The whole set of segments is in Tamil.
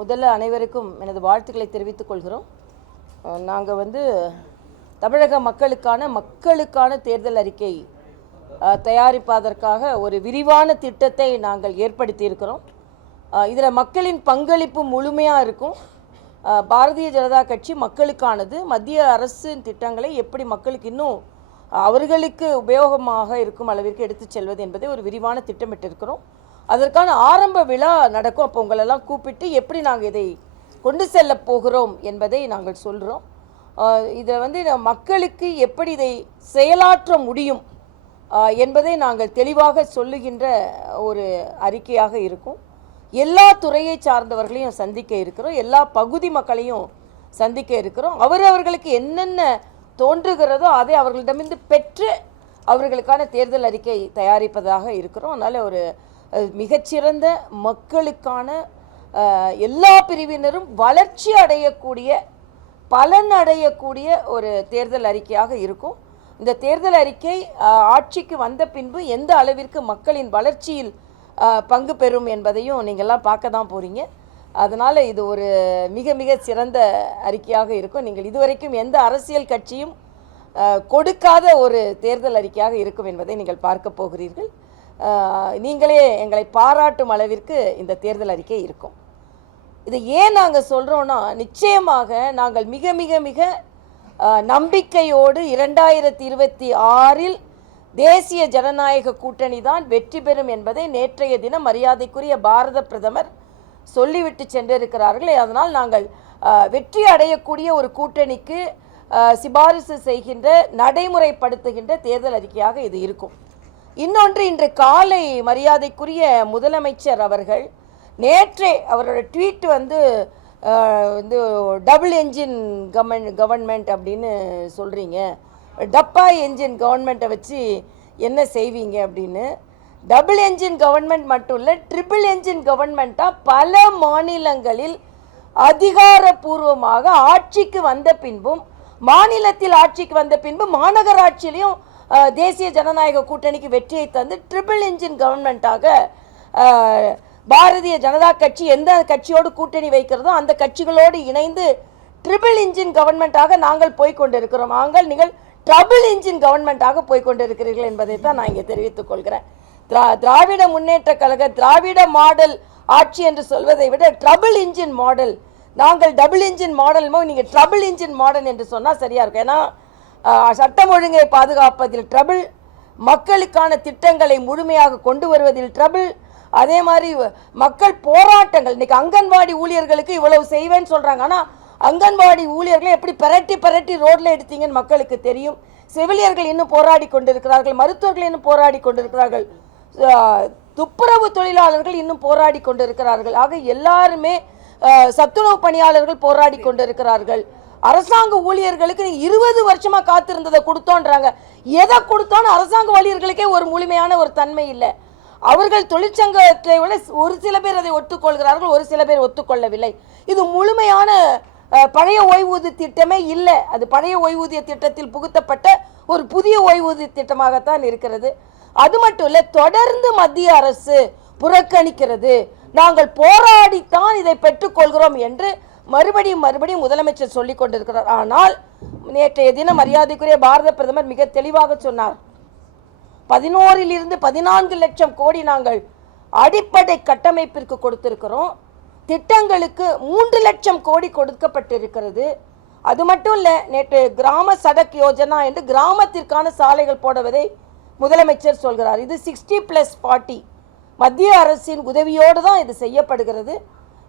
முதல்ல அனைவருக்கும் எனது வாழ்த்துக்களை தெரிவித்துக் கொள்கிறோம். நாங்கள் தமிழக மக்களுக்கான தேர்தல் அறிக்கை தயாரிப்பதற்காக ஒரு விரிவான திட்டத்தை நாங்கள் ஏற்படுத்தி இருக்கிறோம். இதில் மக்களின் பங்களிப்பு முழுமையாக இருக்கும். பாரதிய ஜனதா கட்சி மக்களுக்கானது. மத்திய அரசின் திட்டங்களை எப்படி மக்களுக்கு இன்னும் அவர்களுக்கு உபயோகமாக இருக்கும் அளவிற்கு எடுத்துச் செல்வது என்பதை ஒரு விரிவான திட்டமிட்டிருக்கிறோம். அதற்கான ஆரம்ப விழா நடக்கும். அப்போ உங்களெல்லாம் கூப்பிட்டு எப்படி நாங்கள் இதை கொண்டு செல்ல போகிறோம் என்பதை நாங்கள் சொல்கிறோம். இதை மக்களுக்கு எப்படி இதை செயலாற்ற முடியும் என்பதை நாங்கள் தெளிவாக சொல்லுகின்ற ஒரு அறிக்கையாக இருக்கும். எல்லா துறையை சார்ந்தவர்களையும் சந்திக்க இருக்கிறோம். எல்லா பகுதி மக்களையும் சந்திக்க இருக்கிறோம். அவர்களுக்கு என்னென்ன தோன்றுகிறதோ அதை அவர்களிடமிருந்து பெற்று அவர்களுக்கான தேர்தல் அறிக்கை தயாரிப்பதாக இருக்கிறோம். அதனால் ஒரு மிகச்சிறந்த மக்களுக்கான எல்லா பிரிவினரும் வளர்ச்சி அடையக்கூடிய பலன் அடையக்கூடிய ஒரு தேர்தல் அறிக்கையாக இருக்கும். இந்த தேர்தல் அறிக்கை ஆட்சிக்கு வந்த பின்பு எந்த அளவிற்கு மக்களின் வளர்ச்சியில் பங்கு பெறும் என்பதையும் நீங்கள்லாம் பார்க்க தான் போகிறீங்க. அதனால் இது ஒரு மிக மிக சிறந்த அறிக்கையாக இருக்கும். நீங்கள் இதுவரைக்கும் எந்த அரசியல் கட்சியும் கொடுக்காத ஒரு தேர்தல் அறிக்கையாக இருக்கும் என்பதை நீங்கள் பார்க்க போகிறீர்கள். நீங்களே எங்களை பாராட்டும் அளவிற்கு இந்த தேர்தல் அறிக்கை இருக்கும். இதை ஏன் நாங்கள் சொல்கிறோன்னா, நிச்சயமாக நாங்கள் மிக மிக மிக நம்பிக்கையோடு 2026 தேசிய ஜனநாயக கூட்டணி தான் வெற்றி பெறும் என்பதை நேற்றைய தினம் மரியாதைக்குரிய பாரத பிரதமர் சொல்லிவிட்டு சென்றிருக்கிறார்கள். அதனால் நாங்கள் வெற்றி அடையக்கூடிய ஒரு கூட்டணிக்கு சிபாரிசு செய்கின்ற நடைமுறைப்படுத்துகின்ற தேர்தல் அறிக்கையாக இது இருக்கும். இன்னொன்று, இன்று காலை மரியாதைக்குரிய முதலமைச்சர் அவர்கள் நேற்றே அவரோட ட்வீட் டபுள் என்ஜின் கவர்மெண்ட் அப்படின்னு சொல்கிறீங்க, டப்பா என்ஜின் கவர்மெண்ட்டை வச்சு என்ன செய்வீங்க அப்படின்னு. டபுள் என்ஜின் கவர்மெண்ட் மட்டும் இல்லை, ட்ரிபிள் என்ஜின் கவர்மெண்ட்டாக பல மாநிலங்களில் அதிகாரப்பூர்வமாக ஆட்சிக்கு வந்த பின்பும், மாநிலத்தில் ஆட்சிக்கு வந்த பின்பு மாநகராட்சியிலையும் தேசிய ஜனநாயக கூட்டணிக்கு வெற்றியை தந்து ட்ரிபிள் என்ஜின் கவர்மெண்ட்டாக பாரதிய ஜனதா கட்சி எந்த கட்சியோடு கூட்டணி வைக்கிறதோ அந்த கட்சிகளோடு இணைந்து ட்ரிபிள் இன்ஜின் கவர்மெண்ட்டாக நாங்கள் போய்கொண்டிருக்கிறோம். நீங்கள் ட்ரபிள் இன்ஜின் கவர்மெண்ட்டாக போய்கொண்டிருக்கிறீர்கள் என்பதை தான் நான் இங்கே தெரிவித்துக் கொள்கிறேன். திராவிட முன்னேற்ற கழக திராவிட மாடல் ஆட்சி என்று சொல்வதை விட ட்ரபிள் இன்ஜின் மாடல், நாங்கள் டபுள் இன்ஜின் மாடல், நீங்கள் ட்ரபிள் இன்ஜின் மாடல் என்று சொன்னால் சரியாக இருக்கும். ஏன்னா சட்டம் ஒழுங்கை பாதுகாப்பதில் ட்ரபிள், மக்களுக்கான திட்டங்களை முழுமையாக கொண்டு வருவதில் ட்ரபிள், அதே மாதிரி மக்கள் போராட்டங்கள். இன்னைக்கு அங்கன்வாடி ஊழியர்களுக்கு இவ்வளவு செய்வேன்னு சொல்கிறாங்க. ஆனால் அங்கன்வாடி ஊழியர்களை எப்படி பரட்டி ரோட்டில் எடுத்தீங்கன்னு மக்களுக்கு தெரியும். செவிலியர்கள் இன்னும் போராடி கொண்டிருக்கிறார்கள், மருத்துவர்கள் இன்னும் போராடி கொண்டிருக்கிறார்கள், துப்புரவு தொழிலாளர்கள் இன்னும் போராடி கொண்டிருக்கிறார்கள். ஆக எல்லாருமே, சத்துணவு பணியாளர்கள் போராடி கொண்டிருக்கிறார்கள். அரசாங்க ஊழியர்களுக்கு 20 வருஷமா காத்திருந்ததை கொடுத்தோன்றாங்க. எதை கொடுத்தோன்னு அரசாங்க ஊழியர்களுக்கே ஒரு முழுமையான ஒரு தன்மை இல்லை. அவர்கள் தொழிற்சங்கத்தை விட ஒரு சில பேர் அதை ஒத்துக்கொள்கிறார்கள், ஒரு சில பேர் ஒத்துக்கொள்ளவில்லை. இது முழுமையான பழைய ஓய்வூதிய திட்டமே இல்லை. அது பழைய ஓய்வூதிய திட்டத்தில் புகுத்தப்பட்ட ஒரு புதிய ஓய்வூதிய திட்டமாகத்தான் இருக்கிறது. அது மட்டும் இல்லை, தொடர்ந்து மத்திய அரசு புறக்கணிக்கிறது. நாங்கள் போராடித்தான் இதை பெற்றுக்கொள்கிறோம் என்று மறுபடியும் முதலமைச்சர் சொல்லிக் கொண்டிருக்கிறார். ஆனால் நேற்றைய தினம் மரியாதைக்குரிய பாரத பிரதமர் மிக தெளிவாக சொன்னார், 11 to 14 லட்சம் கோடி நாங்கள் அடிப்படை கட்டமைப்பிற்கு கொடுத்திருக்கிறோம். திட்டங்களுக்கு 3 லட்சம் கோடி கொடுக்கப்பட்டிருக்கிறது. அது மட்டும் இல்லை, நேற்று கிராம சடக் யோஜனா என்று கிராமத்திற்கான சாலைகள் போடுவதை முதலமைச்சர் சொல்கிறார். இது 60+40 மத்திய அரசின் உதவியோடு தான் இது செய்யப்படுகிறது.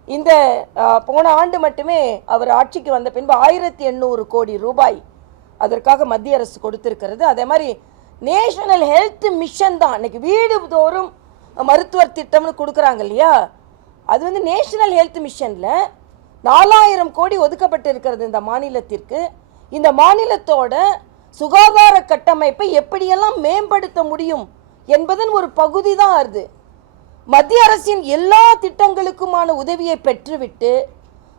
இந்த போன ஆண்டு மட்டுமே அவர் ஆட்சிக்கு வந்த பின்பு 1800 கோடி ரூபாய் அதற்காக மத்திய அரசு கொடுத்திருக்கிறது. அதே மாதிரி நேஷனல் ஹெல்த் மிஷன் தான் இன்னைக்கு வீடு தோறும் மருத்துவர் திட்டம்னு கொடுக்குறாங்க இல்லையா, அது நேஷனல் ஹெல்த் மிஷனில் 4000 கோடி ஒதுக்கப்பட்டு இருக்கிறது இந்த மாநிலத்திற்கு. இந்த மாநிலத்தோட சுகாதார கட்டமைப்பை எப்படியெல்லாம் மேம்படுத்த முடியும் என்பதன் ஒரு பகுதி தான் அது. மத்திய அரசின் எல்லா திட்டங்களுக்குமான உதவியை பெற்றுவிட்டு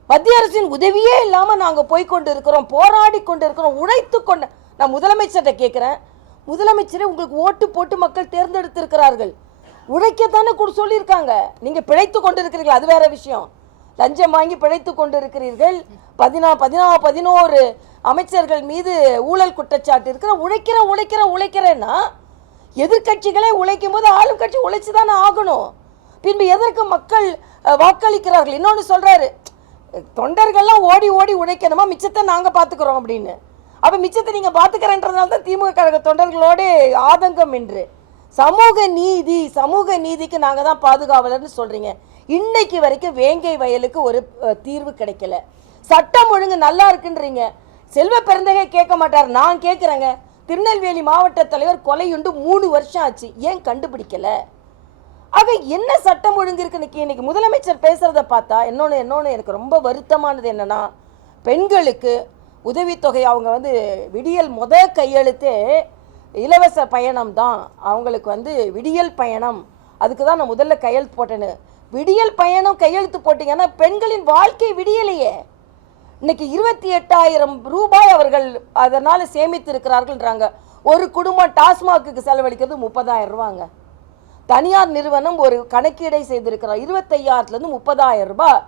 மத்திய அரசின் உதவியே இல்லாமல் நாங்கள் போய்கொண்டு இருக்கிறோம், போராடி கொண்டு இருக்கிறோம், உழைத்து கொண்டு. நான் முதலமைச்சர்கிட்ட கேட்குறேன், முதலமைச்சரே உங்களுக்கு ஓட்டு போட்டு மக்கள் தேர்ந்தெடுத்திருக்கிறார்கள், உழைக்கத்தானே சொல்லியிருக்காங்க. நீங்கள் பிழைத்து கொண்டு இருக்கிறீர்கள், அது வேற விஷயம். லஞ்சம் வாங்கி பிழைத்து கொண்டிருக்கிறீர்கள். 11 அமைச்சர்கள் மீது ஊழல் குற்றச்சாட்டு இருக்கிற. உழைக்கிறேன்னா எதிர்கட்சிகளே உழைக்கும் போது ஆளும் கட்சி உழைச்சுதானே ஆகணும். பின்பு எதற்கு மக்கள் வாக்களிக்கிறார்கள்? இன்னொன்று சொல்றாரு, தொண்டர்கள்லாம் ஓடி உழைக்கணுமா, மிச்சத்தை நாங்க பாத்துக்கிறோம் அப்படின்னு. அப்ப மிச்சத்தை நீங்க பாத்துக்கிறன்றதுனால தான் திமுக கழக தொண்டர்களோட ஆதங்கம் என்று. சமூக நீதிக்கு நாங்க தான் பாதுகாவலர்னு சொல்றீங்க. இன்னைக்கு வரைக்கும் வேங்கை வயலுக்கு ஒரு தீர்வு கிடைக்கல. சட்டம் ஒழுங்கு நல்லா இருக்குன்றீங்க. செல்வ பெருந்தகை கேட்க மாட்டார், நான் கேட்கிறேங்க. திருநெல்வேலி மாவட்ட தலைவர் கொலையுண்டு 3 வருஷம் ஆச்சு, ஏன் கண்டுபிடிக்கல? ஆக என்ன சட்டம் ஒழுங்கு இருக்கு? இன்னைக்கு முதலமைச்சர் பேசுறத பார்த்தா இன்னொன்னு எனக்கு ரொம்ப வருத்தமானது என்னன்னா, பெண்களுக்கு உதவித்தொகை அவங்க விடியல் கையெழுத்தே இலவச பயணம் தான். அவங்களுக்கு விடியல் பயணம், அதுக்கு தான் நான் முதல்ல கையெழுத்து போட்டேன்னு. விடியல் பயணம் கையெழுத்து போட்டீங்கன்னா பெண்களின் வாழ்க்கை விடியலையே. இன்னைக்கு 28,000 ரூபாய் அவர்கள் அதனால சேமித்து இருக்கிறார்கள்ன்றாங்க. ஒரு குடும்பம் டாஸ்மாக்கு செலவழிக்கிறது 30,000 ரூபாங்க. தனியார் நிறுவனம் ஒரு கணக்கீடை செய்திருக்கிறார், 25,000 30,000 ரூபாய்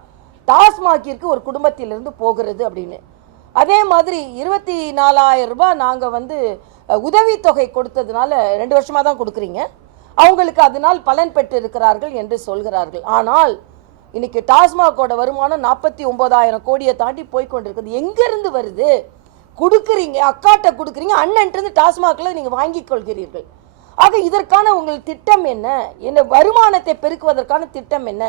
டாஸ்மாகிற்கு ஒரு குடும்பத்திலிருந்து போகிறது அப்படின்னு. அதே மாதிரி 24,000 ரூபாய் நாங்கள் உதவித்தொகை கொடுத்ததுனால 2 வருஷமாக தான் கொடுக்குறீங்க, அவங்களுக்கு அதனால் பலன் பெற்று இருக்கிறார்கள் என்று சொல்கிறார்கள். ஆனால் இன்னைக்கு டாஸ்மாகோட வருமானம் 49,000 கோடியை தாண்டி போய்கொண்டிருக்குது. எங்கிருந்து வருது? கொடுக்குறீங்க, அக்காட்ட கொடுக்குறீங்க, அண்ணன்ட்டு டாஸ்மாகில் நீங்கள் வாங்கி கொள்கிறீர்கள். ஆக இதற்கான உங்கள் திட்டம் என்ன? வருமானத்தை பெருக்குவதற்கான திட்டம் என்ன?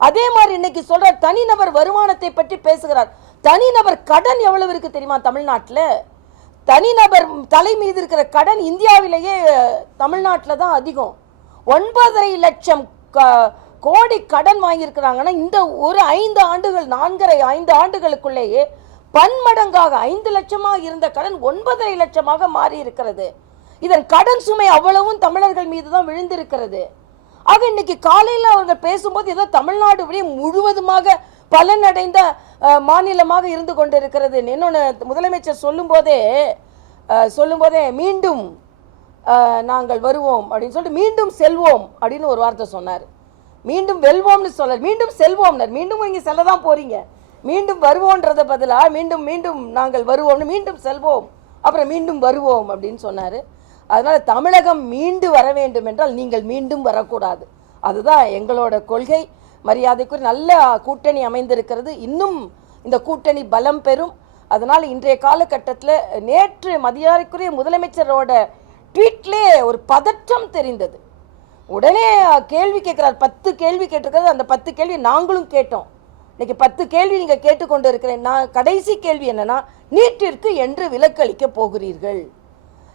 அதே மாதிரி இன்னைக்கு சொல்ற தனிநபர் வருமானத்தை பற்றி பேசுகிறார். தனிநபர் கடன் எவ்வளவு இருக்கு தெரியுமா தமிழ்நாட்டில்? தனிநபர் தலை மீது இருக்கிற கடன் இந்தியாவிலேயே தமிழ்நாட்டில் தான் அதிகம். 9.5 லட்சம் கோடி கடன் வாங்கியிருக்கிறாங்கன்னா இந்த ஒரு 5 ஆண்டுகள் 4.5 ஆண்டுகளுக்குள்ளேயே பன்மடங்காக 5 லட்சமாக இருந்த கடன் 9.5 லட்சமாக மாறி இருக்கிறது. இதன் கடன் சுமை அவ்வளவும் தமிழர்கள் மீது தான் விழுந்திருக்கிறது. ஆக இன்னைக்கு காலையில் அவர்கள் பேசும்போது ஏதோ தமிழ்நாடு முழுவதுமாக பலனடைந்த மாநிலமாக இருந்து கொண்டிருக்கிறது. இன்னொன்று முதலமைச்சர் சொல்லும்போதே மீண்டும் நாங்கள் வருவோம் அப்படின்னு சொல்லிட்டு மீண்டும் செல்வோம் அப்படின்னு ஒரு வார்த்தை சொன்னார். மீண்டும் வெல்வோம்னு சொல்லார், மீண்டும் செல்வோம்னர். மீண்டும் இங்கே செல்ல தான் போறீங்க. மீண்டும் வருவோன்றத பதிலாக மீண்டும் நாங்கள் வருவோம்னு மீண்டும் செல்வோம், அப்புறம் மீண்டும் வருவோம் அப்படின்னு சொன்னார். அதனால தமிழகம் மீண்டு வர வேண்டும் என்றால் நீங்கள் மீண்டும் வரக்கூடாது. அதுதான் எங்களோட கொள்கை. மரியாதைக்குரிய நல்ல கூட்டணி அமைந்திருக்கிறது. இன்னும் இந்த கூட்டணி பலம் பெறும். அதனால் இன்றைய காலகட்டத்தில் நேற்று மரியாதைக்குரிய முதலமைச்சரோட ட்வீட்லே ஒரு பதற்றம் தெரிந்தது. உடனே கேள்வி கேட்கிறார். 10 கேள்வி கேட்டிருக்கிறது. அந்த 10 கேள்வி நாங்களும் கேட்டோம். இன்னைக்கு 10 கேள்வி நீங்கள் கேட்டுக்கொண்டு இருக்கிறேன். நான் கடைசி கேள்வி என்னன்னா, நீட்டிற்கு என்று விலக்களிக்க போகிறீர்கள்?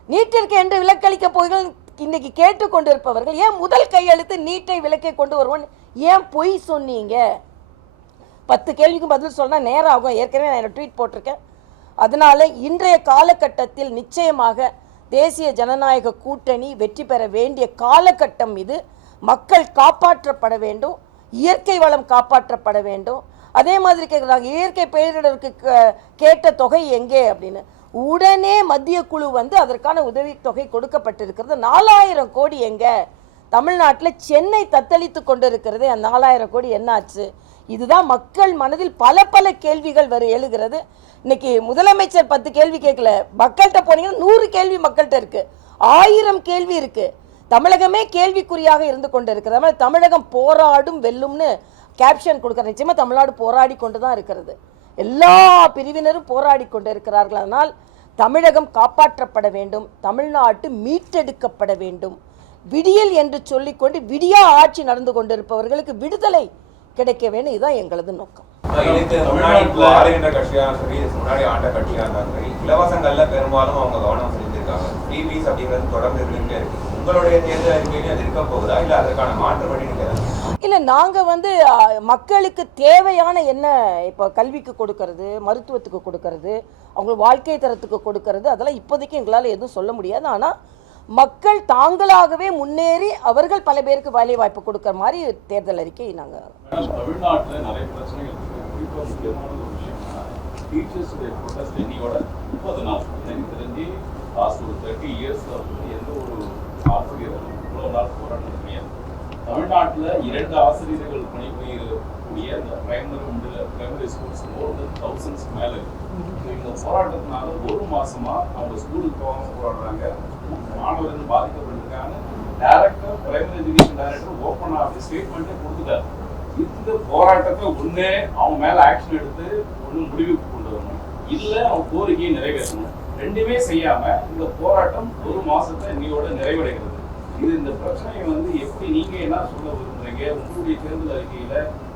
நீட்டிற்கு என்று விலக்களிக்க போகிறீர்கள் இன்னைக்கு கேட்டுக்கொண்டிருப்பவர்கள் ஏன் முதல் கையெழுத்து நீட்டை விலக்கை கொண்டு வருவோம் ஏன் பொய் சொன்னீங்க? 10 கேள்விக்கு பதில் சொன்னா நேரம் ஆகும். ஏற்கனவே நான் ட்வீட் போட்டிருக்கேன். அதனால இன்றைய காலகட்டத்தில் நிச்சயமாக தேசிய ஜனநாயக கூட்டணி வெற்றி பெற வேண்டிய காலகட்டம் இது. மக்கள் காப்பாற்றப்பட வேண்டும், இயற்கை வளம் காப்பாற்றப்பட வேண்டும். அதே மாதிரி கேட்குறாங்க, இயற்கை பேரிடருக்கு கேட்ட தொகை எங்கே அப்படின்னு. உடனே மத்திய குழு அதற்கான உதவித்தொகை கொடுக்கப்பட்டிருக்கிறது. 4,000 கோடி எங்க? தமிழ்நாட்டில் சென்னை தத்தளித்து கொண்டிருக்கிறது. அந்த 4,000 கோடி என்னாச்சு? இதுதான் மக்கள் மனதில் பல கேள்விகள் எழுகிறது. இன்னைக்கு முதலமைச்சர் 10 கேள்வி கேட்கல. மக்கள்கிட்ட போனீங்கன்னா 100 கேள்வி மக்கள்கிட்ட இருக்கு, 1000 கேள்வி இருக்கு. தமிழகமே கேள்விக்குறியாக இருந்து கொண்டு இருக்கிறது. அதனால தமிழகம் போராடும் வெல்லும்னு கேப்ஷன் கொடுக்குற. நிச்சயமா தமிழ்நாடு போராடி கொண்டு தான் இருக்கிறது. எல்லா பிரிவினரும் போராடி கொண்டு இருக்கிறார்கள். அதனால் தமிழகம் காப்பாற்றப்பட வேண்டும், தமிழ்நாட்டு மீட்டெடுக்கப்பட வேண்டும். விடியல் என்று சொல்லிக்கொண்டு விடியா ஆட்சி நடந்து கொண்டிருப்பவர்களுக்கு விடுதலை கிடைக்க வேண்டும். இதுதான் எங்களது நோக்கம். இலவசங்கள்ல பெரும்பாலும் அவங்க கவனம் செலுத்திருக்காங்க. டிவிஸ் அப்படிங்கிறது தொடர்ந்து இருந்துட்டே இருக்கு. உங்களுடைய தேர்தல் அறிக்கையில அது இருக்க போகுதா இல்ல அதற்கான மாற்று வழி இல்ல? நாங்க மக்களுக்கு தேவையான என்ன, இப்போ கல்விக்கு கொடுக்கறது, மருத்துவத்துக்கு கொடுக்கறது, அவங்க வாழ்க்கை தரத்துக்கு கொடுக்கறது, அதெல்லாம் இப்போதைக்கு எங்களால் எதுவும் சொல்ல முடியாது. ஆனால் மக்கள் தாங்களாகவே முன்னேறி அவர்கள் பல பேருக்கு வேலை வாய்ப்பு கொடுக்கற மாதிரி தேர்தல் அறிக்கை நாங்கள். தமிழ்நாட்டில் நிறைய பிரச்சனைகள் இருக்கு. குறிப்பாக முக்கியமான ஒரு விஷயம்னா டீச்சர்ஸ் டே ப்ரொடெஸ்ட் இன்னையோட 30 நாள். எனக்கு தெரிஞ்சு லாஸ்ட் ஒரு 30 இயர்ஸ் எந்த ஒரு ஆசிரியர்களும் இவ்வளோ நாள் போராட்டம் முடியாது. தமிழ்நாட்டுல 2 ஆசிரியர்கள் பணிபுரியக்கூடிய இந்த பிரைமரி ஸ்கூல்ஸ் மோர் தென் 1000 மேல இருக்கு. இந்த போராட்டத்தினால ஒரு மாசமா அவங்க ஸ்கூலுக்கு போகாம போராடுறாங்க, மாணவர்கள் பாதிக்கப்பட்டிருக்காங்க. Director primary education director open of ஸ்டேட்மெண்ட்டே கொடுத்துட்டாரு. இந்த போராட்டத்தை ஒண்ணே அவங்க மேல ஆக்ஷன் எடுத்து ஒண்ணு முடிவுக்கு கொண்டு வரணும், இல்ல அவங்க கோரிக்கையை நிறைவேற்றணும். ரெண்டுமே செய்யாம இந்த போராட்டம் ஒரு மாசத்தை இன்னையோட நிறைவடைகிறது. இந்த பிரச்சனையை எப்படி நீங்க என்ன சொல்ல விரும்புறீங்க? உங்களுடைய தேர்தல் அறிக்கையில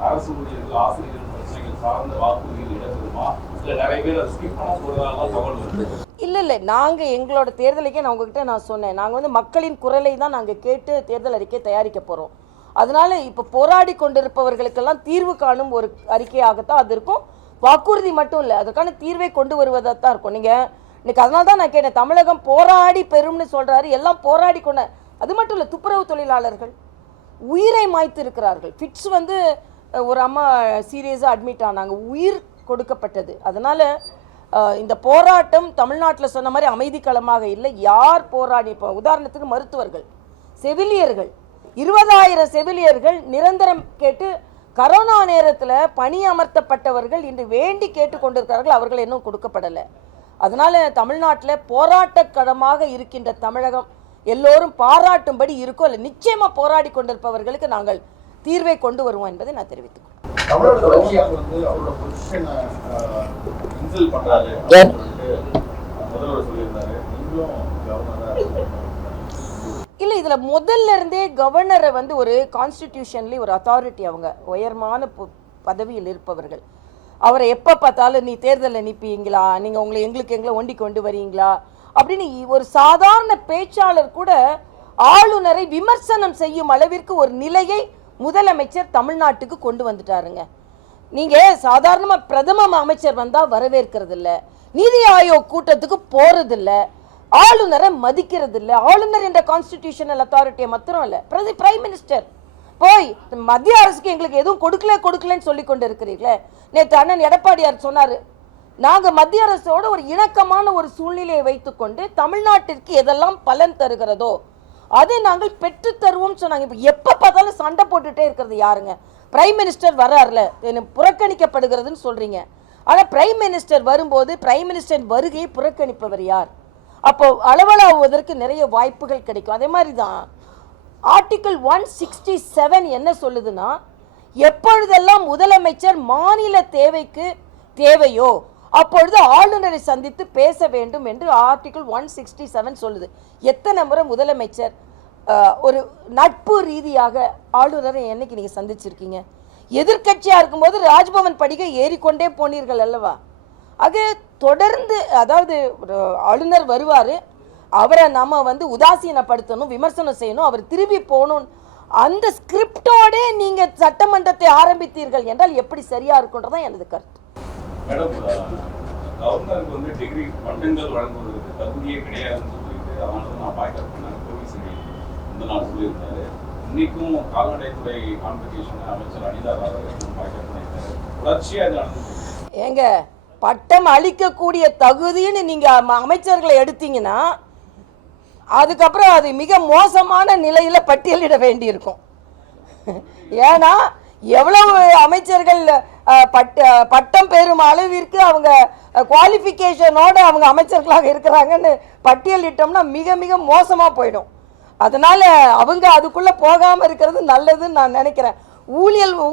அரசு ஊழியர்கள் ஆசிரியர்கள் பிரச்சனைகள் சார்ந்த வாக்குறுதிகள் இடம்பெறுமா, இல்ல நிறைய பேர் அதை ஸ்கிப் பண்ண போறதால தகவல் வருது? இல்லை நாங்கள் எங்களோட தேர்தலுக்கே நான் உங்ககிட்ட நான் சொன்னேன், நாங்கள் மக்களின் குரலை தான் நாங்கள் கேட்டு தேர்தல் அறிக்கை தயாரிக்க போகிறோம். அதனால இப்போ போராடி கொண்டிருப்பவர்களுக்கெல்லாம் தீர்வு காணும் ஒரு அறிக்கையாகத்தான் அது இருக்கும். வாக்குறுதி மட்டும் இல்லை, அதுக்கான தீர்வை கொண்டு வருவதாக தான் இருக்கும். நீங்கள் இன்னைக்கு அதனால தான் நான் கேட்டேன், தமிழகம் போராடி பெறும்னு சொல்கிறாரு, எல்லாம் போராடி கொண்ட. அது மட்டும் இல்லை, துப்புரவு தொழிலாளர்கள் உயிரை மாய்த்து இருக்கிறார்கள். ஃபிட்ஸ் ஒரு அம்மா சீரியஸாக அட்மிட் ஆனாங்க, உயிர் கொடுக்கப்பட்டது. அதனால் இந்த போராட்டம் தமிழ்நாட்டில் சொன்ன மாதிரி அமைதி களமாக இல்லை. யார் போராடி, இப்போ உதாரணத்துக்கு மருத்துவர்கள், செவிலியர்கள், 20,000 செவிலியர்கள் நிரந்தரம் கேட்டு கரோனா நேரத்தில் பணி அமர்த்தப்பட்டவர்கள் இன்று வேண்டி கேட்டு கொண்டிருக்கிறார்கள், அவர்கள் இன்னும் கொடுக்கப்படலை. அதனால் தமிழ்நாட்டில் போராட்டக்களமாக இருக்கின்ற தமிழகம் எல்லோரும் பாராட்டும்படி இருக்கும். இல்லை, நிச்சயமாக போராடி கொண்டிருப்பவர்களுக்கு நாங்கள் தீர்வை கொண்டு வருவோம் என்பதை நான் தெரிவித்துக்கொள்கிறேன். இல்லை, இதில் முதல்ல இருந்தே கவர்னரை ஒரு கான்ஸ்டிடியூஷன்லி ஒரு அத்தாரிட்டி, அவங்க உயர்மான பதவியில் இருப்பவர்கள். அவரை எப்போ பார்த்தாலும் நீ தேர்தலில் நிற்பீங்களா, நீங்கள் எங்களை ஒண்டி கொண்டு வரீங்களா அப்படின்னு ஒரு சாதாரண பேச்சாளர் கூட ஆளுநரை விமர்சனம் செய்யும் அளவிற்கு ஒரு நிலையை முதலமைச்சர் தமிழ்நாட்டுக்கு கொண்டு வந்துட்டாருங்க. நீங்கள் சாதாரணமாக பிரதம அமைச்சர் வந்தால் வரவேற்கிறது இல்லை, நீதி ஆயோக் கூட்டத்துக்கு போகிறதில்ல, ஆளுநரை மதிக்கிறது இல்லை. ஆளுநர் என்ற கான்ஸ்டிடியூஷனல் அத்தாரிட்டியை மாத்திரம் இல்லை, பிரைம் மினிஸ்டர் போய் மத்திய அரசுக்கு எங்களுக்கு எதுவும் கொடுக்கலன்னு சொல்லி கொண்டு இருக்கிறீர்களே. நேற்று அண்ணன் எடப்பாடியார் சொன்னார், நாங்கள் மத்திய அரசோட ஒரு இணக்கமான ஒரு சூழ்நிலையை வைத்துக்கொண்டு தமிழ்நாட்டிற்கு எதெல்லாம் பலன் தருகிறதோ அதை நாங்கள் பெற்று தருவோம் சொன்னாங்க. இப்போ எப்போ பார்த்தாலும் சண்டை போட்டுட்டே இருக்கிறது யாருங்க? பிரைம் மினிஸ்டர் வராருல, புறக்கணிக்கப்படுகிறதுன்னு சொல்றீங்க. ஆனால் பிரைம் மினிஸ்டர் வரும்போது பிரைம் மினிஸ்டர் வருகையை புறக்கணிப்பவர் யார்? அப்போ அளவலாவதற்கு நிறைய வாய்ப்புகள் கிடைக்கும். அதே மாதிரி தான் ஆர்டிகிள் 167 என்ன சொல்லுதுன்னா, எப்பொழுதெல்லாம் முதலமைச்சர் மாநில தேவையோ அப்பொழுது ஆளுநரை சந்தித்து பேச வேண்டும் என்று ஆர்டிகிள் 167 சொல்லுது. எத்தனை முறை முதலமைச்சர் ஒரு நட்பு ரீதியாக ஆளுநரை என்னைக்கு நீங்கள் சந்திச்சிருக்கீங்க? எதிர்கட்சியாக இருக்கும்போது ராஜ்பவன் படிக்க ஏறிக்கொண்டே போனீர்கள் அல்லவா? ஆக தொடர்ந்து, அதாவது ஆளுநர் வருவார், அவரை நம்ம உதாசீனப்படுத்தணும், விமர்சனம் செய்யணும், அவர் திரும்பி போகணும். அந்த ஸ்கிரிப்டோடே நீங்கள் சட்டமன்றத்தை ஆரம்பித்தீர்கள் என்றால் எப்படி சரியா இருக்குன்றதான் எனது கருத்து. மேடம், கவர்னருக்கு டிகிரி பட்டங்கள் வழங்குவதற்கு தகுதியே கிடையாதுன்னு சொல்லிட்டு அதனால நான் பாய்க்காட் பண்ணேன். கோவிசிங் இந்த நாள் சொல்லியிருந்தாரு. இன்னைக்கும் கால்நடைத்துறை கான்வெகேஷன் அமைச்சர் அனிதா ராதாகிருஷ்ணன் பாய்க்காட் பண்ணியிருக்காரு. தொடர்ச்சியாக அது நடந்து ஏங்க, பட்டம் அளிக்கக்கூடிய தகுதின்னு நீங்க அமைச்சர்களை எடுத்தீங்கன்னா அதுக்கப்புறம் அது மிக மோசமான நிலையில பட்டியலிட வேண்டியிருக்கும். ஏன்னா எவ்வளவு அமைச்சர்கள் பட்டம் பெறும் அளவிற்கு அவங்க குவாலிஃபிகேஷனோட அவங்க அமைச்சர்களாக இருக்கிறாங்கன்னு பட்டியலிட்டோம்னா மிக மிக மோசமாக போயிடும். அதனால அவங்க அதுக்குள்ளே போகாமல் இருக்கிறது நல்லதுன்னு நான் நினைக்கிறேன்.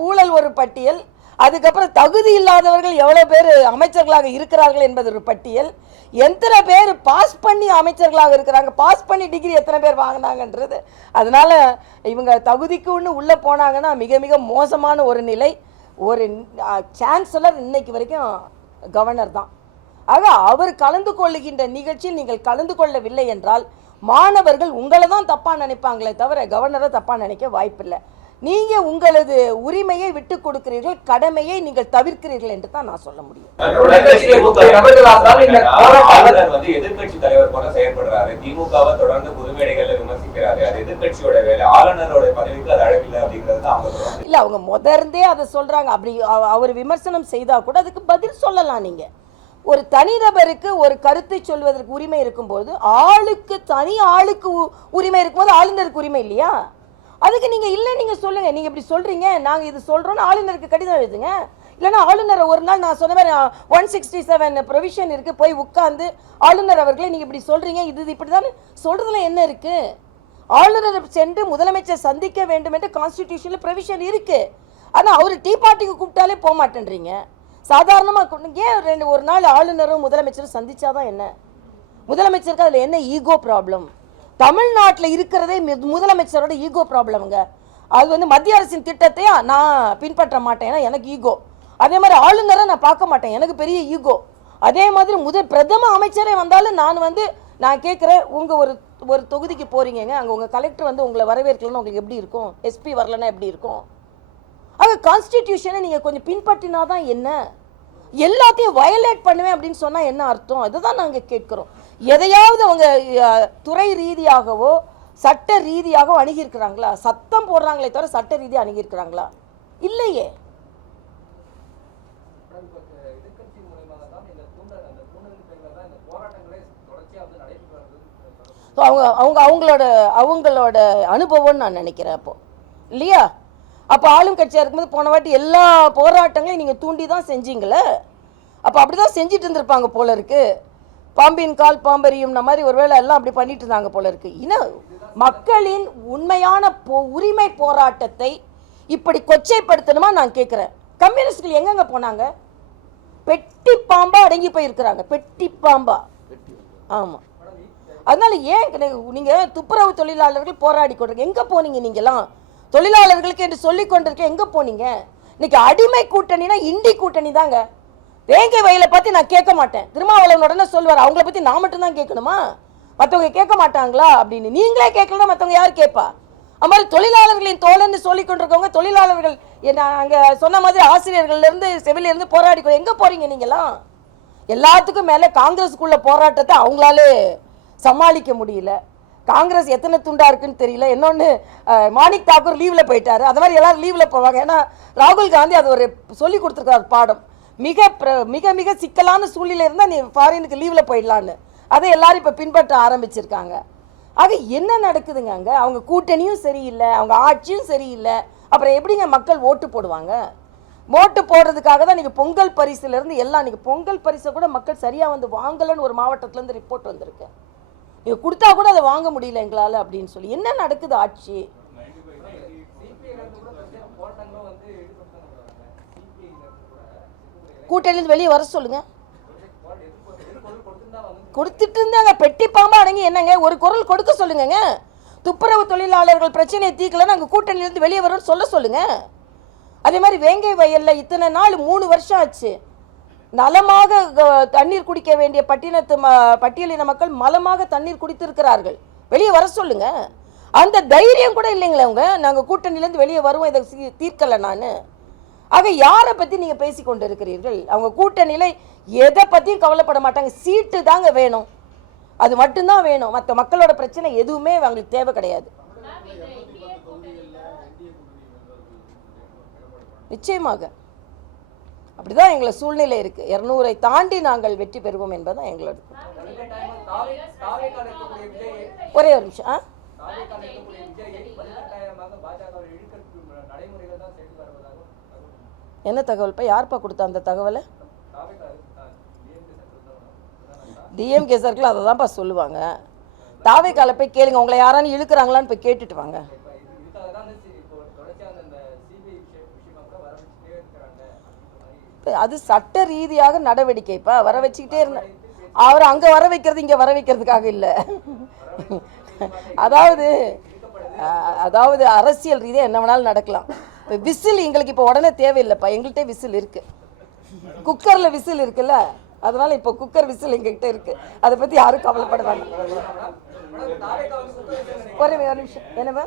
ஊழல் ஒரு பட்டியல், அதுக்கப்புறம் தகுதி இல்லாதவர்கள் எவ்வளோ பேர் அமைச்சர்களாக இருக்கிறார்கள் என்பது ஒரு பட்டியல், எத்தனை பேர் பாஸ் பண்ணி அமைச்சர்களாக இருக்கிறாங்க, பாஸ் பண்ணி டிகிரி எத்தனை பேர் வாங்கினாங்கன்றது. அதனால இவங்க தகுதிக்கு ஒன்று உள்ளே போனாங்கன்னா மிக மிக மோசமான ஒரு நிலை. ஒரு சான்சலர் இன்னைக்கு வரைக்கும் கவர்னர் தான். ஆக அவர் கலந்து கொள்ளுகின்ற நிகழ்ச்சியில் நீங்கள் கலந்து கொள்ளவில்லை என்றால் மாணவர்கள் உங்களை தான் தப்பாக நினைப்பாங்களே தவிர கவர்னரை தப்பாக நினைக்க வாய்ப்பில்லை. நீங்கள் உங்களது உரிமையை விட்டு கொடுக்கிறீர்கள், கடமையை நீங்கள் தவிர்க்கிறீர்கள் என்று தான் நான் சொல்ல முடியும். எதிர்கட்சி தலைவர் போல செயல்படுறாரு, திமுகவை தொடர்ந்து பொதுமேடைகள்ல விமர்சிக்கிறாரு. அது எதிர்கட்சியோட வேலை, ஆளுநரோட பதவிக்கு அது அழகில்லை அப்படிங்கிறது தான் அவங்க சொல்றாங்க. இல்ல, அவங்க முதர்ந்தே அதை சொல்றாங்க. அப்படி அவர் விமர்சனம் செய்தா கூட அதுக்கு பதில் சொல்லலாம். நீங்க ஒரு தனிநபருக்கு ஒரு கருத்தை சொல்வதற்கு உரிமை இருக்கும்போது, ஆளுக்கு உரிமை இருக்கும்போது ஆளுநருக்கு உரிமை இல்லையா? அதுக்கு நீங்க இல்லை நீங்க சொல்லுங்க, நீங்க இப்படி சொல்றீங்க, நாங்க இது சொல்றோம்னு ஆளுநருக்கு கடிதம் எழுதுங்க. இல்லைன்னா ஆளுநரை ஒரு நாள் நான் சொன்ன மாதிரி 167 ப்ரொவிஷன் இருக்கு, போய் உட்கார்ந்து ஆளுநர் அவர்களே நீங்க இப்படி சொல்றீங்க, இது இப்படிதான் சொல்றதுல என்ன இருக்கு? ஆளுநர் சென்று முதலமைச்சர் சந்திக்க வேண்டும் என்று கான்ஸ்டிடியூஷன்ல ப்ரொவிஷன் இருக்கு. ஆனா அவர் டீ பார்ட்டிக்கு கூப்பிட்டாலே போக மாட்டேன்றீங்க. சாதாரணமா ஏன் ஒரு நாள் ஆளுநரும் முதலமைச்சரும் சந்திச்சாதான் என்ன? முதலமைச்சருக்கு அதுல என்ன ஈகோ ப்ராப்ளம்? தமிழ்நாட்டில் இருக்கிறதே முதலமைச்சரோட ஈகோ ப்ராப்ளம்ங்க. அது வந்து மத்திய அரசின் திட்டத்தை நான் பின்பற்ற மாட்டேன், ஏன்னா எனக்கு ஈகோ. அதே மாதிரி ஆளுநரை நான் பார்க்க மாட்டேன், எனக்கு பெரிய ஈகோ. அதே மாதிரி பிரதம அமைச்சரே வந்தாலும் நான் கேட்குறேன், உங்கள் ஒரு தொகுதிக்கு போறீங்க, அங்கே உங்கள் கலெக்டர் வந்து உங்களை வரவேற்கலன்னு உங்களுக்கு எப்படி இருக்கும்? எஸ்பி வரலன்னா எப்படி இருக்கும்? அது கான்ஸ்டிடியூஷனை நீங்கள் கொஞ்சம் பின்பற்றினாதான் என்ன? எல்லாத்தையும் வயலேட் பண்ணுவேன் அப்படின்னு சொன்னால் என்ன அர்த்தம்? அதுதான் நாங்கள் கேட்குறோம். எதையாவது அவங்க துறை ரீதியாகவோ சட்ட ரீதியாகவோ அணுகியிருக்கிறாங்களா? சத்தம் போடுறாங்களே தவிர சட்ட ரீதியாக அணுகியிருக்கிறாங்களா? இல்லையே. அவங்களோட அனுபவம்னு நான் நினைக்கிறேன் அப்போ, இல்லையா? அப்போ ஆளும் கட்சியாக இருக்கும்போது போன வாட்டி எல்லா போராட்டங்களையும் நீங்கள் தூண்டி தான் செஞ்சீங்களே. அப்போ அப்படிதான் செஞ்சுட்டு இருந்திருப்பாங்க போல இருக்கு. பாம்பின் கால் பாம்பரியும் மாதிரி ஒருவேளை எல்லாம் அப்படி பண்ணிட்டு இருந்தாங்க போல இருக்கு. இன்னும் மக்களின் உண்மையான உரிமை போராட்டத்தை இப்படி கொச்சைப்படுத்தணுமா நான் கேட்குறேன். கம்யூனிஸ்ட்கள் எங்கெங்க போனாங்க? பெட்டி பாம்பா அடங்கி போயிருக்கிறாங்க, பெட்டி பாம்பா. ஆமாம். அதனால ஏன் நீங்கள் துப்புரவு தொழிலாளர்கள் போராடி கொண்டிருக்க எங்கே போனீங்க? நீங்களாம் தொழிலாளர்களுக்கு என்று சொல்லி கொண்டிருக்க எங்கே போனீங்க? இன்னைக்கு அடிமை கூட்டணினா இண்டி கூட்டணி தாங்க. வேங்கை வயலை பற்றி நான் கேட்க மாட்டேன், திருமாவளவன் உடனே சொல்வார். அவங்கள பற்றி நான் மட்டும்தான் கேட்கணுமா? மற்றவங்க கேட்க மாட்டாங்களா அப்படின்னு நீங்களே கேட்கலன்னா மற்றவங்க யார் கேட்பா? அது மாதிரி தொழிலாளர்களின் தோழன்னு சொல்லி கொண்டிருக்கவங்க தொழிலாளர்கள் அங்கே சொன்ன மாதிரி ஆசிரியர்கள்லேருந்து செவிலிருந்து போராடி எங்கே போறீங்க நீங்களாம்? எல்லாத்துக்கும் மேலே காங்கிரஸுக்குள்ள போராட்டத்தை அவங்களாலே சமாளிக்க முடியல. காங்கிரஸ் எத்தனை துண்டா இருக்குன்னு தெரியல. இன்னொன்று மாணிக் தாக்கூர் லீவில் போயிட்டாரு, அது மாதிரி எல்லாரும் லீவில் போவாங்க. ஏன்னா ராகுல் காந்தி அது ஒரு சொல்லி கொடுத்துருக்காரு பாடம். மிக மிக சிக்கலான சூழ்நிலை இருந்தால் நீ ஃபாரினுக்கு லீவில் போயிடலான்னு அதை எல்லாரும் இப்போ பின்பற்ற ஆரம்பிச்சிருக்காங்க. ஆக என்ன நடக்குதுங்க அங்கே? அவங்க கூட்டணியும் சரியில்லை, அவங்க ஆட்சியும் சரியில்லை. அப்புறம் எப்படிங்க மக்கள் ஓட்டு போடுவாங்க? ஓட்டு போடுறதுக்காக தான் நீங்கள் பொங்கல் பரிசுலேருந்து எல்லாம், நீங்கள் பொங்கல் பரிசை கூட மக்கள் சரியாக வந்து வாங்கலைன்னு ஒரு மாவட்டத்துலேருந்து ரிப்போர்ட் வந்திருக்கு. நீங்கள் கொடுத்தா கூட அதை வாங்க முடியல எங்களால் அப்படின்னு சொல்லி. என்ன நடக்குது ஆட்சி? கூட்டணியிலிருந்து வெளியே வர சொல்லுங்க. கொடுத்துட்டு இருந்தாங்க, பெட்டி பாம்பா அடங்கி என்னங்க ஒரு குரல் கொடுக்க சொல்லுங்க. துப்புரவு தொழிலாளர்கள் பிரச்சனையை தீர்க்கலன்னு அங்கே கூட்டணியிலிருந்து வெளியே வரும்னு சொல்லுங்க. அதே மாதிரி வேங்கை வயலில் இத்தனை நாள் 3 வருஷம் ஆச்சு, நலமாக தண்ணீர் குடிக்க வேண்டிய பட்டியலின மக்கள் மலமாக தண்ணீர் குடித்திருக்கிறார்கள். வெளியே வர சொல்லுங்க. அந்த தைரியம் கூட இல்லைங்களே அவங்க. நாங்கள் கூட்டணியிலேருந்து வெளியே வருவோம், இதை தீர்க்கலை நான். ஆக யாரை பற்றி நீங்கள் பேசி கொண்டு இருக்கிறீர்கள்? அவங்க கூட்டணியில் எதை பற்றியும் கவலைப்பட மாட்டாங்க. சீட்டு தாங்க வேணும், அது மட்டும்தான் வேணும். மற்ற மக்களோட பிரச்சனை எதுவுமே அவங்களுக்கு தேவை கிடையாது. நிச்சயமாக அப்படிதான் எங்களை சூழ்நிலை இருக்கு. 200-ஐ தாண்டி நாங்கள் வெற்றி பெறுவோம் என்பதுதான் எங்களோட. ஒரே ஒரு நிமிஷம். என்ன தகவல்ப்பா? யார்ப்பா கொடுத்தா அந்த தகவலை? டிஎம்கே சர்க்கிள் அதை தான்ப்பா சொல்லுவாங்க. தாவேக்கால போய் கேளுங்க, உங்களை யாரானு இழுக்கிறாங்களான்னு போய் கேட்டுட்டு வாங்க. அது சட்ட ரீதியாக நடவடிக்கைப்பா. வர வச்சுக்கிட்டே இருந்த அவர் அங்கே வர வைக்கிறது இங்கே வர வைக்கிறதுக்காக இல்லை. அதாவது அரசியல் ரீதியாக என்ன வேணாலும் நடக்கலாம். இப்போ விசில் எங்களுக்கு இப்போ உடனே தேவையில்லைப்பா, எங்கள்கிட்ட விசில் இருக்கு, குக்கரில் விசில் இருக்குல்ல, அதனால இப்போ குக்கர் விசில் எங்ககிட்ட இருக்கு. அதை பற்றி யாரும் கவலைப்படுவாங்க. ஒரு நிமிஷம். என்னவா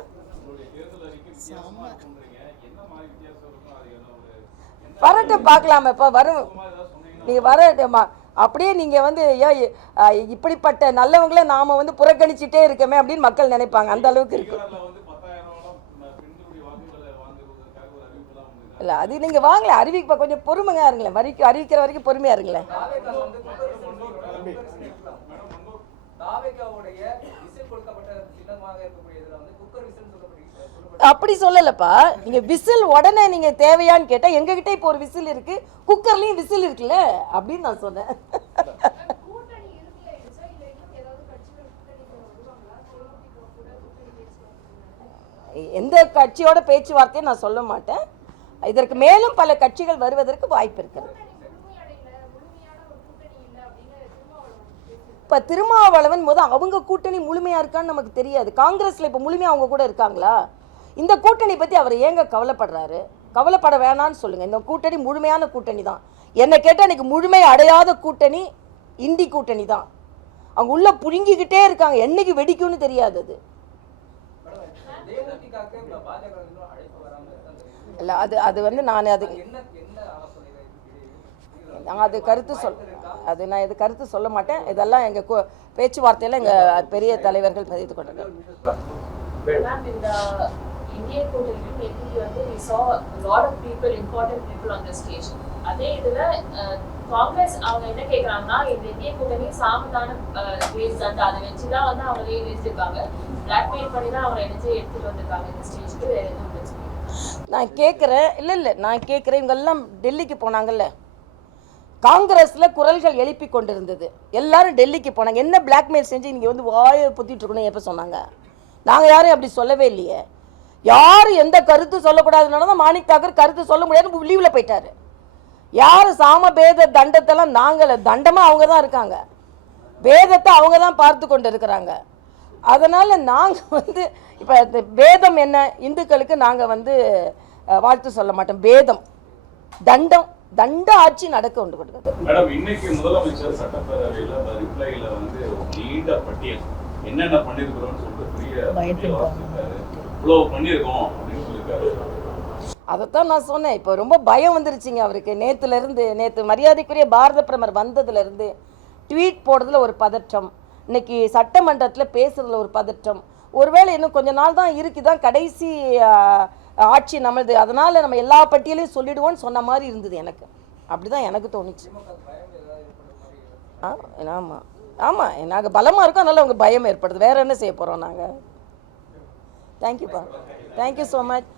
வரட்ட பார்க்கலாமப்பா, வரும் நீங்கள் வரட்டமா. அப்படியே நீங்கள் வந்து இப்படிப்பட்ட நல்லவங்கள நாம் வந்து புறக்கணிச்சுட்டே இருக்கமே அப்படின்னு மக்கள் நினைப்பாங்க. அந்த அளவுக்கு இருக்கு. இல்லை அது நீங்கள் வாங்கல, அறிவிப்பா, கொஞ்சம் பொறுமையாக இருங்களேன். அறிவிக்கிற வரைக்கும் பொறுமையாக இருங்களேன். அப்படி சொல்லலப்பா. நீங்க விசில் உடனே நீங்க தேவையான்னு கேட்டா எங்ககிட்ட இப்போ ஒரு விசில் இருக்கு, குக்கர்லயும் விசில் இருக்குல்ல அப்படின்னு நான் சொன்னேன். எந்த கட்சியோட பேச்சுவார்த்தையை நான் சொல்ல மாட்டேன். இதற்கு மேலும் பல கட்சிகள் வருவதற்கு வாய்ப்பு இருக்கிறது. இப்போ திருமாவளவன் அவங்க கூட்டணி முழுமையாக இருக்கான்னு நமக்கு தெரியாது. காங்கிரஸில் இப்போ முழுமையாக அவங்க கூட இருக்காங்களா? இந்த கூட்டணி பற்றி அவர் ஏங்க கவலைப்படுறாரு? கவலைப்பட வேணான்னு சொல்லுங்கள். இந்த கூட்டணி முழுமையான கூட்டணி தான். என்னை கேட்டால் இன்றைக்கி முழுமை அடையாத கூட்டணி இந்தி கூட்டணி தான். அவங்க உள்ளே புழுங்கிக்கிட்டே இருக்காங்க, என்னைக்கு வெடிக்கும்னு தெரியாது. அது இல்லை, அது நான் அது கருத்து சொல்ல மாட்டேன். இதெல்லாம் எங்கள் பேச்சுவார்த்தையில் எங்கள் பெரிய தலைவர்கள் பதிவு கொண்டிருக்காங்க. Indian கூட்டணியில் we saw a lot of people, important people on the stage. அதே இதுல காங்கிரஸ் அவங்க என்ன கேக்குறாங்கன்னா, இந்த இந்திய கூட்டணி சாமதான பேஸ் அந்த அதை வச்சுதான் அவங்களே நிறுத்திருக்காங்க, பிளாக்மெயில் பண்ணி தான் அவங்க நினைச்சு எடுத்துட்டு வந்திருக்காங்க இந்த ஸ்டேஜ்க்கு. வேற எதுவும் நான் கேட்குறேன். இல்லை நான் கேட்குறேன், இவங்கெல்லாம் டெல்லிக்கு போனாங்கல்ல, காங்கிரஸில் குரல்கள் எழுப்பி கொண்டிருந்தது, எல்லாரும் டெல்லிக்கு போனாங்க. என்ன பிளாக்மெயில் செஞ்சு நீங்கள் வாயை பொத்திட்டு இருக்கணும் எப்போ சொன்னாங்க? நாங்கள் யாரும் அப்படி சொல்லவே இல்லையே. யாரும் எந்த கருத்து சொல்லக்கூடாதுனால தான் மாணிக் தாக்கர் கருத்து சொல்ல முடியாது லீவில் போயிட்டாரு. யார் சாம பேத தண்டத்தெல்லாம் தண்டமாக அவங்க தான் இருக்காங்க, பேதத்தை அவங்க தான் பார்த்து கொண்டு இருக்கிறாங்க. அதனால் நாங்கள் இப்போ வேதம் என்ன, இந்துக்களுக்கு நாங்கள் வாழ்த்து சொல்ல மாட்டோம். வேதம் தண்ட ஆட்சி நடக்க கொண்டு கொடுக்குது. மேடம், இன்னைக்கு முதலமைச்சர் சட்டப்பேரவையில் ரிப்ளைல நீண்ட பட்டியல் என்னென்ன பண்ணிருக்கிறோம்னு சொல்லிட்டு இவ்வளோ பண்ணியிருக்கோம் அப்படின்னு சொல்லியிருக்காரு. அதைத்தான் நான் சொன்னேன். இப்போ ரொம்ப பயம் வந்துருச்சுங்க அவருக்கு. நேற்று மரியாதைக்குரிய பாரத பிரதமர் வந்ததுலேருந்து ட்வீட் போடுறதுல ஒரு பதற்றம், இன்னைக்கு சட்டமன்றத்தில் பேசுறதுல ஒரு பதற்றம். ஒருவேளை இன்னும் கொஞ்ச நாள் தான் இருக்குதான் கடைசி ஆட்சி நம்மளது, அதனால் நம்ம எல்லா பட்டியலையும் சொல்லிடுவோன்னு சொன்ன மாதிரி இருந்தது எனக்கு. அப்படி தான் எனக்கு தோணுச்சு. ஆமாம் நாங்கள் பலமாக இருக்கோம், அதனால் அவங்க பயம் ஏற்படுது. வேறு என்ன செய்ய போகிறோம் நாங்கள்? தேங்க்யூப்பா, தேங்க்யூ ஸோ மச்.